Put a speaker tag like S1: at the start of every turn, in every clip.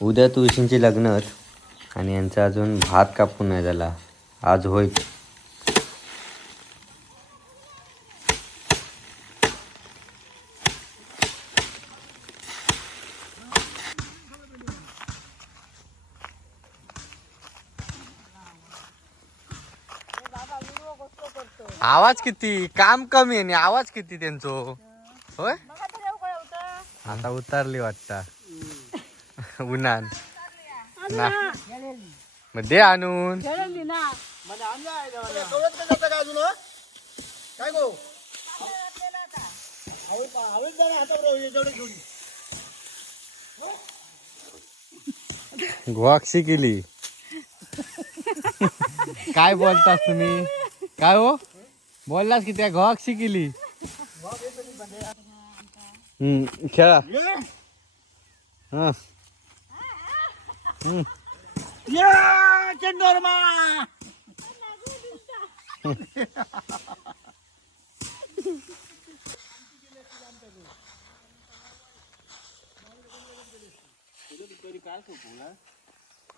S1: उद्या तुळशींचे लग्न आणि यांचा अजून भात कापून नाही झाला. आज होईल आवाज किती? काम कमी आहे आणि आवाज किती त्यांचो? होय? आता उतरली वाटता. उन्हान. ना. मग दे आणून
S2: काय गो?
S1: गोवाक्षी केली. काय बोलतास तुम्ही? काय हो? बोललास की त्या गोवाक्षी केली? हम्म खेळा. हा.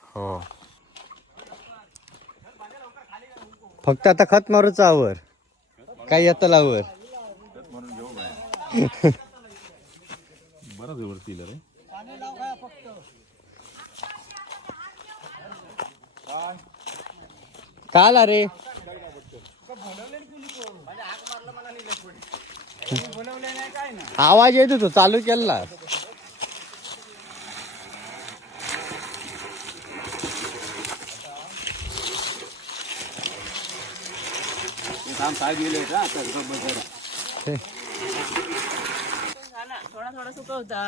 S1: हो. फक्त आता खत मारूच आवर. काय येतं लावर?
S3: बराच वरती रे.
S1: काल अरे आवाज येत होतो चालू केला.
S3: काम काय गेले का
S4: थोडा थोडा सुकवता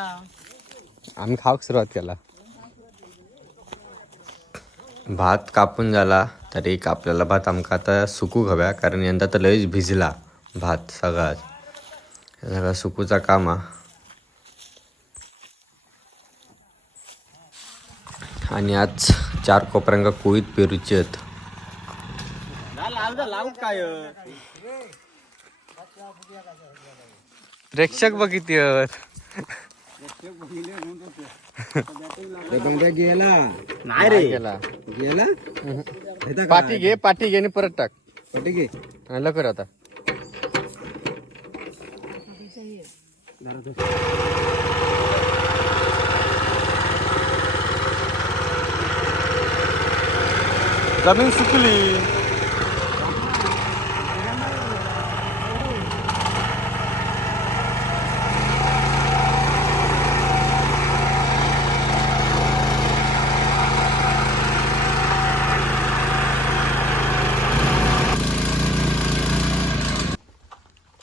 S1: आम्ही खाऊक सुरुवात केला. भात कापून झाला तर एक आपल्याला भात आमका आता सुकू हव्या कारण यंदा तर लयच भिजला भात सगळाच सगळा सुकूचा काम हा. आणि आज चार कोपऱ्यांका कोळीत पेरूचे आहेत
S2: काय
S1: प्रेक्षक बघित
S2: गेला.
S1: नाही रे. गेला.
S2: गेला?
S1: पाठी घे पाठी घे आणि परत टाक.
S2: आहे
S1: हा, लवकर आता. जमीन सुकली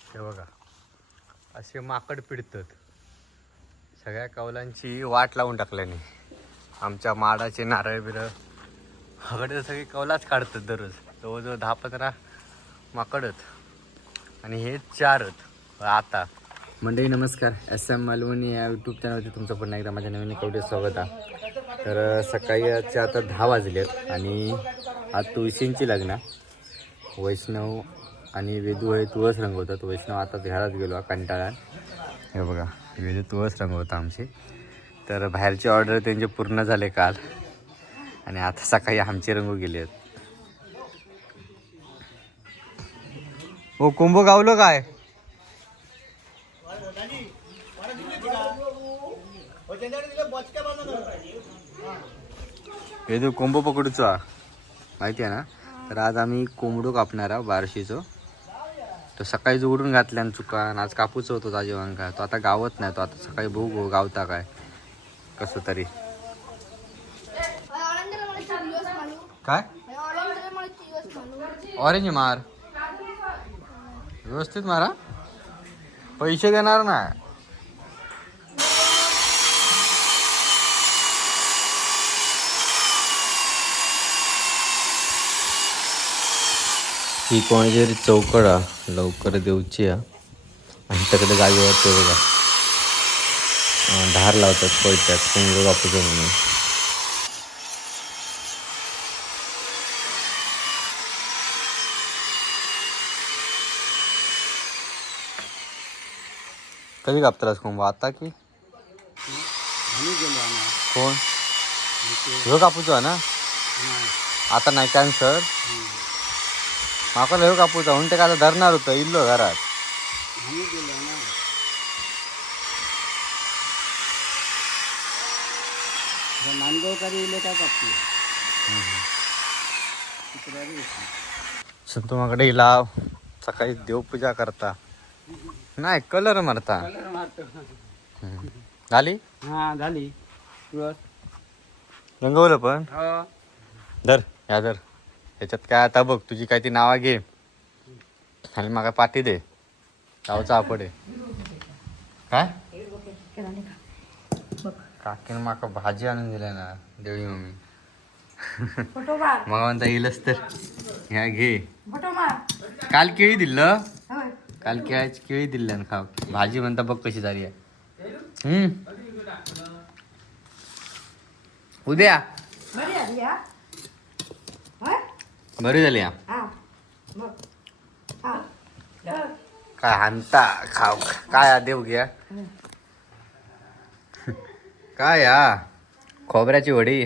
S1: हे बघा असे माकड पिडतात. सगळ्या कौलांची वाट लावून टाकल्याने. आमच्या माडाचे नारळ बिरळ. हगडे सगळे कौलाच काढतात दररोज. जवळजवळ दहा पंधरा माकडत. आणि हे चारत. आता. मंडळी नमस्कार. एस एम मालवणी या यूट्यूब चॅनलवरती तुमचं पुन्हा एकदा माझ्या नवीन कवडे स्वागत आहे. तर सकाळी सकाळीचे आता दहा वाजले आहेत आणि आज तुळशींची लग्न वैष्णव आणि वेदू हे तुळस रंगवतात. वैष्णव आता घरात गेलो कंटाळा हे बघा वेदू तुळस रंगवता आमची. तर बाहेरचे ऑर्डर त्यांचे पूर्ण झाले काल. आणि आता सकाळी आमचे रंगू गेले आहेत. ओ कोंबो गावलो काय? वेदू कोंबो पकडूचो. माहिती आहे ना? तर आज आम्ही कोंबडो कापणार आहोत बारशीचं. तो सकाळी जोडून घातल्यान चुकान आज कापूच होतो ताजे काय तो आता गावत नाही तो आता सकाळी बघू गावता काय कसं तरी. काय? ऑरेंज मार. व्यवस्थित मारा. पैसे देणार ना ही कोणाची तरी चौकड हा. लवकर देऊची हा. आमच्याकडे जागेवर ते बघा. धार लावतात कोयत्यात कोंबडं कापूचं म्हणून. कधी कापतालास कोंबा आता की? कोण? ह्यो कापूचा ना? आता नाही कॅन्सर माका ह्यो कापूचा म्हणून ते का आता धरणार होतं इल्लो घरात.
S3: नांदगावकारी इले काय कापते
S1: लाव. सकाळी देवपूजा करता. नाही कलर मारता.
S3: कलर मारतो
S1: झाली?
S3: हा झाली.
S1: रंगवलं पण?
S3: हो.
S1: धर या धर. ह्याच्यात काय आता बघ तुझी काय ती नावा घे. आणि मग पाठी दे. गावचा आपड आहे. काय? काकीन माका भाजी आणून दिल्या ना देवी मम्मी. मग म्हणता येईलच तर ह्या घे. काल केळी दिलं काल केळाची केळी दिल्या ना खाव भाजी म्हणता बघ कशी झाली आहे. हम्म. उद्या.
S2: बरी
S1: झाली हा. काय हानता खाव काय हा देव घ्या काय हा? खोबऱ्याची वडी?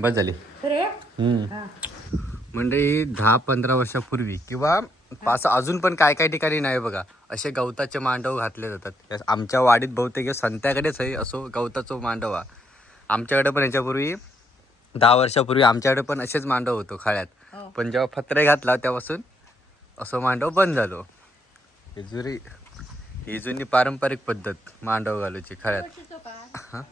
S1: बस झाली. म्हणजे दहा पंधरा वर्षापूर्वी किंवा पाच अजून पण काय काय ठिकाणी नाही बघा. असे गवताचे मांडव घातले जातात. आमच्या वाडीत बहुतेक संत्याकडेच आहे असो गवताचं मांडव. आमच्याकडे पण याच्यापूर्वी दहा वर्षापूर्वी आमच्याकडे पण असेच मांडव होतो खाळ्यात.
S2: हो.
S1: पण जेव्हा फत्रे घातला तेव्हापासून असं मांडव बंद झालो. ही जुरी ही जुनी पारंपरिक पद्धत मांडव घालूची खाळ्यात. हा?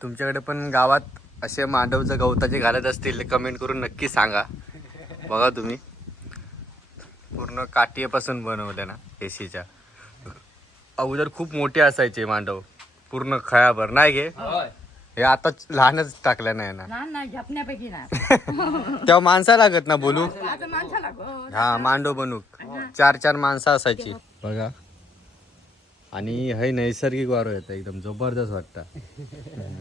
S1: तुमच्याकडे पण गावात असे मांडव जर गवताचे घालत असतील कमेंट करून नक्की सांगा. बघा तुम्ही. पूर्ण काठीपासून बनवले ना एसीच्या अगोदर खूप मोठे असायचे मांडव. पूर्ण खळाभर नाही गे.
S3: होय.
S1: हे आता लहानच टाकल्या नाही ना.
S2: ना ना झपण्यापैकी ना.
S1: तेव्हा माणसा लागत ना बोलू
S2: आता माणसाला गो
S1: हा मांडव बनू चार चार माणसं असायची. बघा. आणि हे नैसर्गिक वारो येतं एकदम जबरदस्त वाटतं.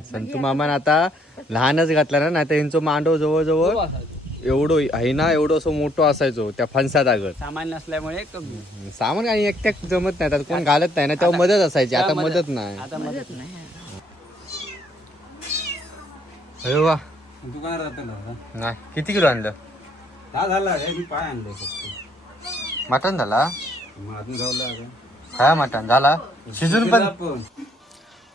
S1: संतू मामान आता लहानच घातला ना नाही तर यांचं मांडव जवळजवळ एवढं आहे ना एवढं असं मोठं असायचो त्या फणसात अगत
S3: सामान नसल्यामुळे
S1: सामान आणि एकट्याक जमत नाही आता कोण घालत नाही ना तेव्हा मदत असायची आता मदत नाही.
S3: आता मदत
S2: नाही.
S1: अरे वा.
S3: दुकानात राहतो ना
S1: नाही किती किलो आणलं?
S3: दहा झाला रे मी पाय आणले फक्त.
S1: मटण झाला?
S3: मग अजून जाऊला अगं.
S1: काय मटण झाला? शिजून पण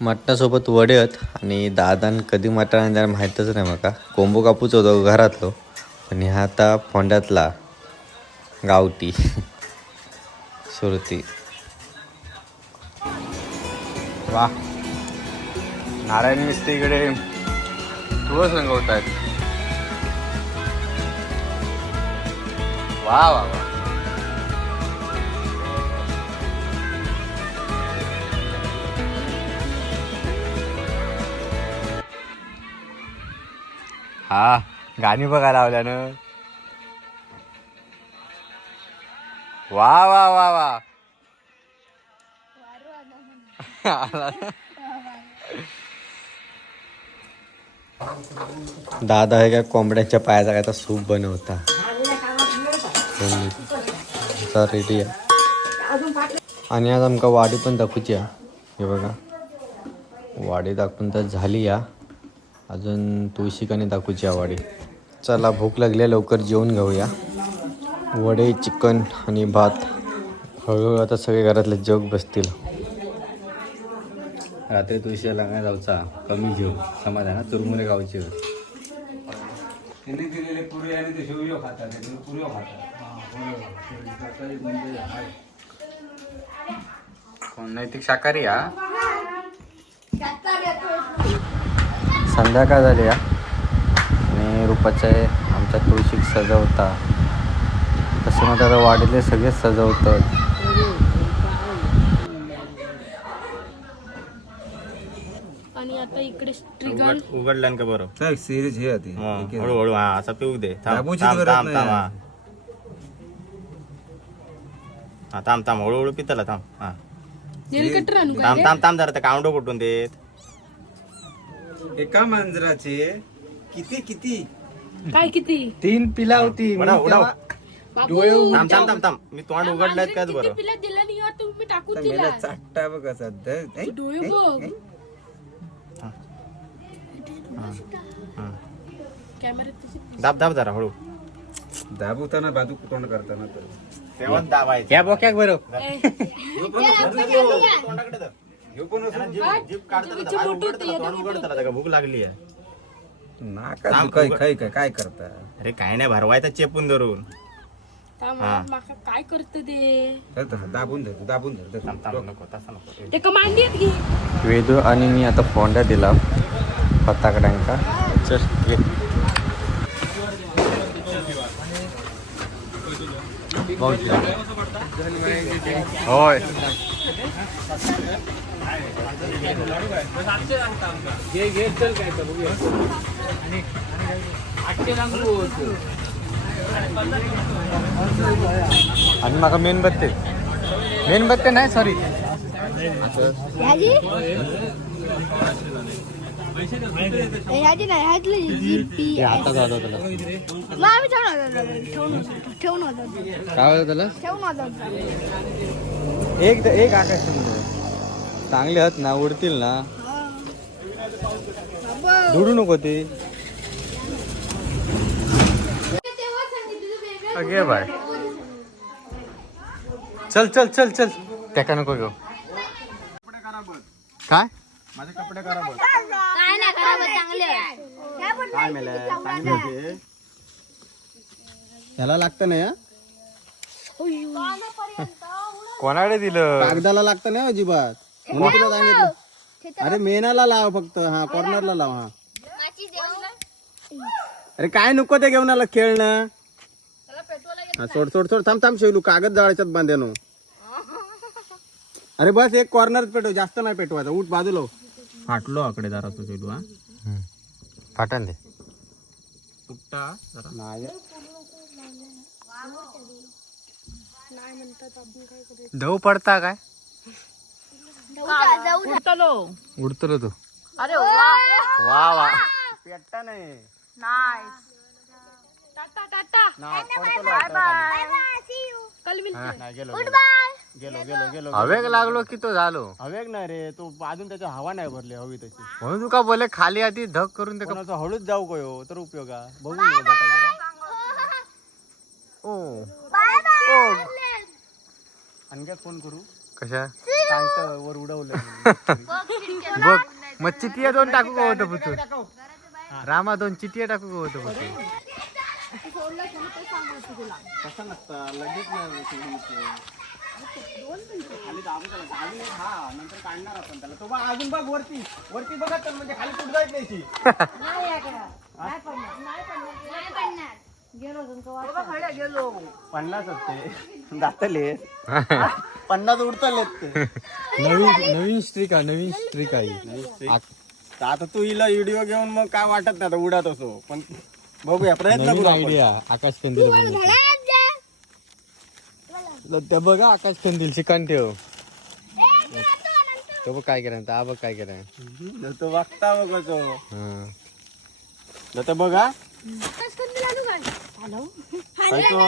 S1: मटणासोबत वडे आहेत आणि दादान कधी मटण आणणार माहीतच नाही माका कोंबो कापूच होतो घरातलो. पण ह्या आता फोंड्यातला गावठी सुरती. वा. नारायण मिस्त्री इकडे तुळस रंगवत आहेत वा वा वा. हा. गाणी बघायला लावल्यानं. वा वा वा वा. दादा हे काय कोंबड्याच्या पायाचा काय तर सूप बनवता. रेडी आहे. आणि आज आमका वाडी पण दाखवूची हे बघा. वाडी दाखवून तर झाली या. अजून तुळशीकाने दाखवूची या वाडी. चला भूक लागली आहे, लवकर जेवून घेऊया. वडे चिकन आणि भात. हळूहळू आता सगळे घरातले जग बसतील. रात्री तुळशीला काय जाऊचा. कमी घेऊ. समाधान चुरमुरे गावचे.
S3: दिलेले पुरी आणि ते शेवयो खातात ते पुरियो खातात.
S1: नैतिक शाकाहारी हा? संध्याकाळ झाली या आणि रुपाचे आमच्या तुळशीक सजवता. तसे मग आता वाडीले सगळेच सजवतात.
S4: आणि आता इकडे स्ट्रिगन
S5: उघडल्यान का बरं?
S3: काय सिरीज हे होती
S5: हळूहळू हा असा पिऊ दे. थांब
S3: दाबूची
S5: थांब
S3: गरज
S5: थांब
S3: नाही.
S5: थांब, हा. हा थांब थांब हळूहळू पिताला थांब हा. थांब थांब थांब जरा ते कांडो कुठून देत.
S3: एका मांजराचे किती किती?
S4: काय किती?
S1: तीन पिला होती.
S5: थांब थांब थांब थांब. मी तोंड उघडलाय काच बरं.
S4: दिला नाही हो, तुम्ही टाकून
S3: तर
S4: दिला
S3: मेला चाटता बघ असा द- ऐ,
S4: डोळे
S3: ऐ,
S4: बघ
S3: ऐ.
S4: कॅमेऱ्यात
S5: दाब दाब जरा हळू.
S3: दाबवताना बाजू तोंड करताना तर.
S5: तेव्हा दाबायचं.
S1: या बोक्याक
S5: तोंडाकडे धर. जीभ- जीभ काढताना तर बाहेर उघडताना, तोंड उघडताना त्याला भूक लागली आहे.
S3: नाका
S5: थांब,
S3: दुखाय
S5: उघड.
S3: काय काय काय करता?
S5: अरे काय नाही भरवायचा चेपून धरून. हा.
S4: माका काय करत ते?
S3: दाबून धर दाबून धर धर.
S5: थांब थांब नको तसं नको.
S4: ते कमांडी आहेत की?
S1: वेदू आणि मी आता फोंडा दिला फटाकड्यांका चल ये होय. आणि माका मेणबत्ती मेणबत्ती नाही सॉरी
S6: ह्याची नाही ह्यातली जी पी
S1: ते आता जातो त्याला
S6: मग आम्ही ठेवून होतो ठेवून ठेवून होतो
S1: काय होतं त्याला?
S6: ठेवून होतो
S1: एक एक आकाश चांगले आहेत ना उडतील ना. दुडू नको ते. घे बाय. चल चल चल चल. त्या नको घेऊ. काय?
S5: माझे कपडे खराब
S6: काय नाही खराब चांगले
S5: काय मेले? त्याला लागतं नाही
S1: कोणाकडे दिलं?
S5: कागदाला लागतं नाही अजिबात. म्हणून तुला सांगितलं? अरे मेनाला लाव फक्त हा कॉर्नरला लाव हा. अरे काय नको ते घेऊन आला खेळणं हा सोड सोड सोड थांब थांब शेवलू कागद जाळायच्यात बांध्यानो अरे बस एक कॉर्नर पेटव जास्त नाही पेटवायचा. उठ बाजूला हो. फाटलो आकडे जरा तो शेवलू हा.
S1: फाटन दे.
S5: तुटता जरा. नाही.
S1: दव पडता काय?
S2: चलो
S1: उडतो तू.
S2: अरे वा
S1: वा
S5: पेटता नाही
S4: टाटा टाटा.
S5: नाही, गेलो गेलो. गेलो गेलो
S1: हवेक लागलो की तो झालो?
S5: हवेक नाही रे तो अजून त्याच्या हवा नाही भरली हवी तशी.
S1: म्हणून तुका बोले खाली आधी धक करून ते
S5: कोणाचं हळूच जाऊ गयो तर उपयोगा बघून.
S1: ओ.
S5: आणखी फोन करू.
S1: कशा?
S5: सांगतं वर उडवलं
S1: बघ मग चिटिया दोन टाकू का होतं पुतू रामा दोन चिटिया टाकू का होतं पुतू
S5: कसं नसता लगेच नाही शिडीचं. खाली दाबू त्याला. दाबू, हा, नंतर काढणार आपण त्याला तो बघ अजून बघ वरती वरती बघत तर म्हणजे खाली कुठं जायच नाही ती. पन्नास असते दातले पन्नास उडतलेत ते.
S1: नवीन नवीन स्ट्रिक आहे नवीन स्ट्रिक आहे.
S5: तर आता तू हिला व्हिडिओ घेऊन मग काय वाटत नाही आता उडत असो. पण बघूया प्रयत्न
S1: नवीन
S5: करू आपण.
S1: आयडिया आकाश कंदील बनवायची. त्या बघा आकाश कंदील शिकान ठेव तो बघ काय केलं हा बघ काय
S5: तर तो बघता बघ तो
S1: हा.
S5: तर बघा. काय तो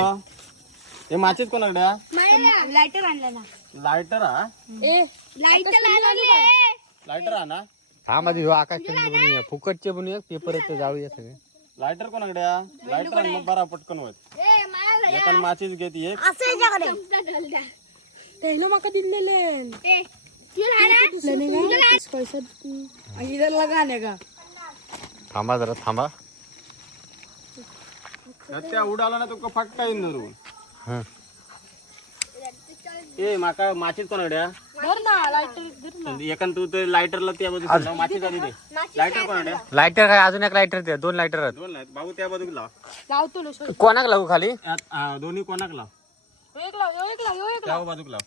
S5: हे माचेच कोणाकडे
S6: लायटर आणला ना.
S5: लायटर हा
S4: ए
S6: लायटर
S5: लायटर हा ना.
S1: आधी ह्यो आकाश कंदील बनवूया. फुकटचे बनवूया पेपर जाऊया सगळे.
S5: लायटर कोणाकडे हा? लायटर आणि मग बरा पटकन होत एकान माचीच घेते एक
S6: असं याच्याकडे.
S4: त्यानं माका दिलेले.
S1: थांबा जरा थांबा.
S5: त्या उडाला ना तो फटका येईन धरून.
S1: हा.
S5: ए माका
S4: लायटर धर ना
S5: एकान तू ते लायटरला त्या बाजू माचीच आधी दे. लायटर कोणाकडे हा?
S1: लायटर काय अजून एक लायटर द्या दोन लायटर आहेत.
S5: दोन बाबू त्या बाजूला लाव.
S4: लावतो शोध.
S1: कोणाक लागू खाली?
S5: यात, हा, दोन्ही कोणाक लाव.
S4: ह्यो एक लाव ह्यो एक लाव ह्यो एक
S5: त्या बाजूक लाव.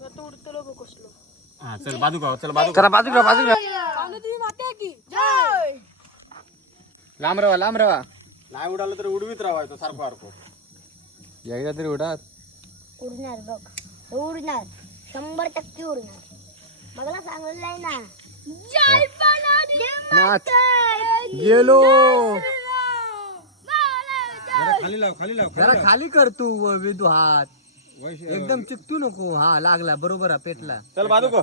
S4: लाव तो उडतो बघ कसलो.
S5: हा चल बाजू गाव चल बाजू
S1: चला बाजूला बाजूला
S4: पाहुणे तुझी माते आहे की
S1: लांब रवा लांब रवा.
S5: नाही उडालं तर उडवीत राहायचं सारखं सारखं.
S1: एकदा तरी उडा
S6: उडणार बघ. उडणार. शंभर टक्के उडणार. बघला सांगितलंय ना. जय
S1: नाच गेलो.
S3: खाली लाव खाली लाव
S1: जरा खाली कर तू व- विदू हात.
S3: वैश-
S1: एकदम चिकटू नको. हा लागला. बरोबर हा पेटला.
S7: चल बाजू को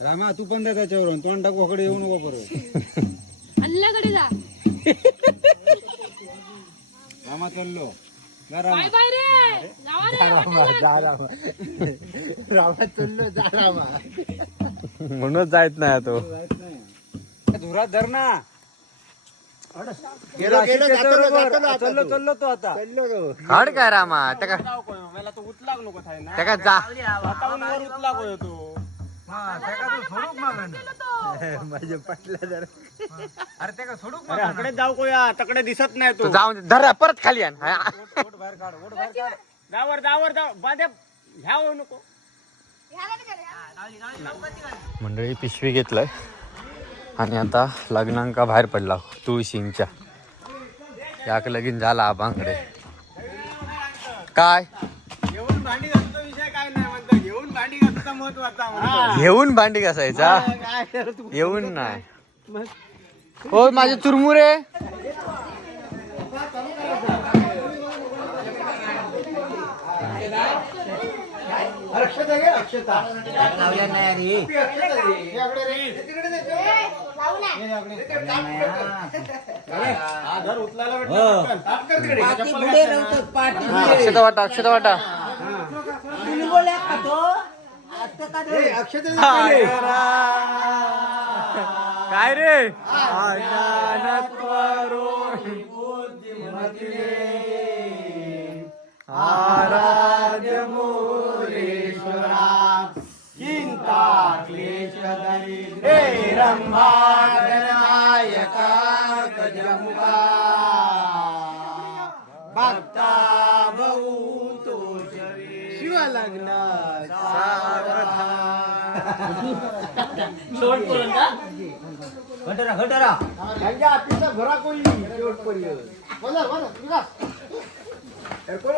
S3: रामा तू पण द्या त्याच्यावरून. तोंड टाकू कडे येऊ नको बरोबर
S8: अल्ल्याकडे जा.
S3: रामा चाललो.
S8: बाय बाय रे. जावा रे
S1: म्हणूनच जायत नाही तो.
S3: धुरात धर ना.
S7: गेलो गेलो जातो जातो
S3: चाललो चाललो तो आता.
S1: हड काय रामा? त्या
S7: मला तो उचलाग नको थाय ना.
S1: त्या जा.
S7: वर तो.
S1: माझ्या पटला जरा
S3: अरे त्या का सोडूक
S7: अरे हकडे जाऊ कोया तकडे दिसत नाही
S1: तू.
S7: तो
S1: जाऊन. धर परत खाली आण. हा.
S3: ओट बाहेर काढ ओट बाहेर काढ.
S7: जावर जावर जाव बांध्या ह्या होऊ नको.
S1: मंडळी पिशवी घेतलंय. आणि आता लग्नांका बाहेर पडला तुळशींच्या. याक लगीन झाला आबांकडे. काय?
S7: घेऊन भांडी भांडी घासायचा महत्त्वाचा.
S1: घेऊन भांडी घासायचा? येऊन नाही हो माझे चुरमुरे
S7: हा.
S1: अक्षता वाटा अक्षता वाटा. काय रे आराध्य मोरेश्वरा
S7: चिंता क्लेश दरिद्रे रंभा गणनायका गजमुखा शिवलग्न आपल्या घरा कोणी शेवटपर्यंत बोला बोला विकास कोण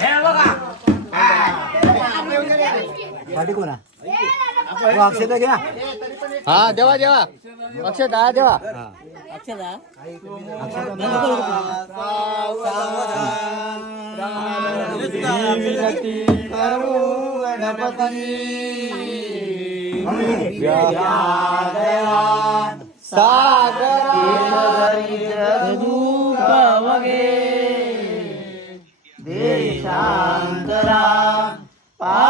S7: हे बघा.
S1: हा देवा देवा अक्षता हा देवा
S8: तू जाऊ आता जाऊ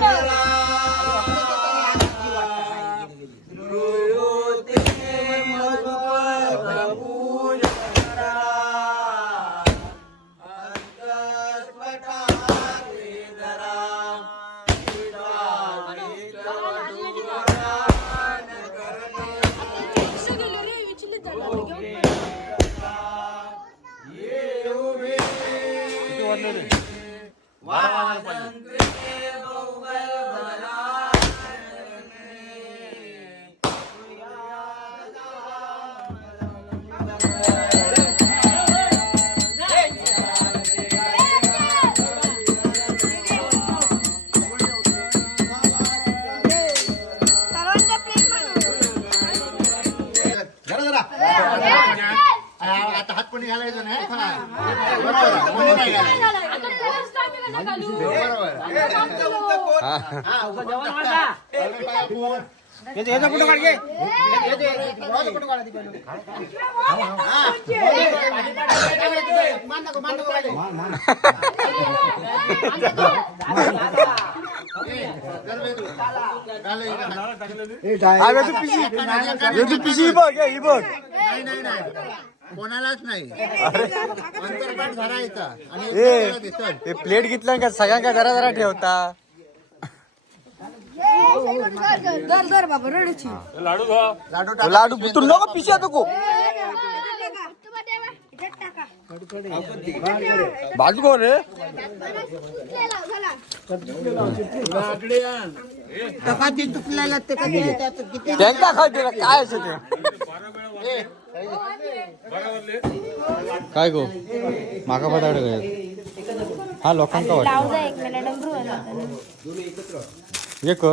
S1: लांब
S7: जरा आता हात कोणी घालायचो नाही बरोबर. याचं- काढ पहिलं.
S1: बघ ही बघ
S7: नाही नाही नाही कोणालाच नाही अंतर्पाठ धरायचा आणि
S1: प्लेट घेतल्या का सगळ्यांका जरा जरा ठेवता
S2: लाडू
S1: लाडू तू नको पिशा नको बाजू कोण रे. त्यांचा खायचे काय असं ते? काय गो? माका पदाड हा लोकांका वाटत.
S6: एक.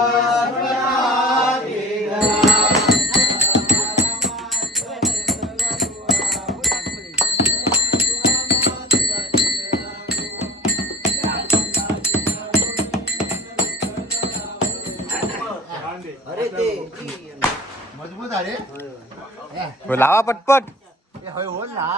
S6: मिनिट डमरू
S1: एक
S8: मजबूत आहे
S1: हो, लावा पटपट
S8: हे होय होल ना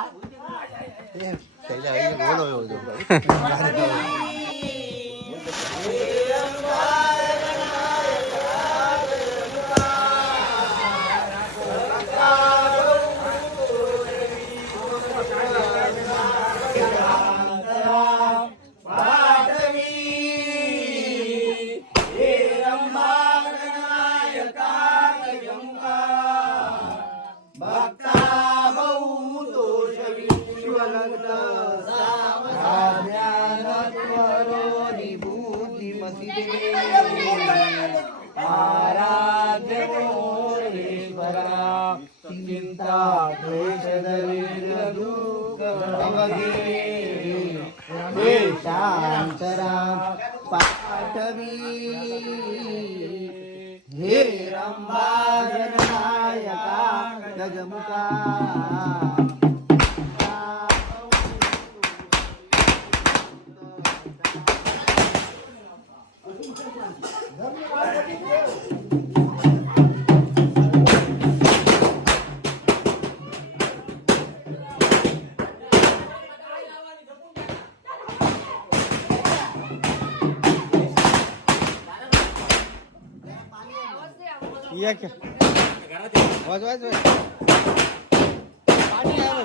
S8: हे त्याच्या आईने बोल होय होय शांतरा पाठवी हे रंबा जननायका गजमुखा
S1: वाज वाज वाज. पाणी आहे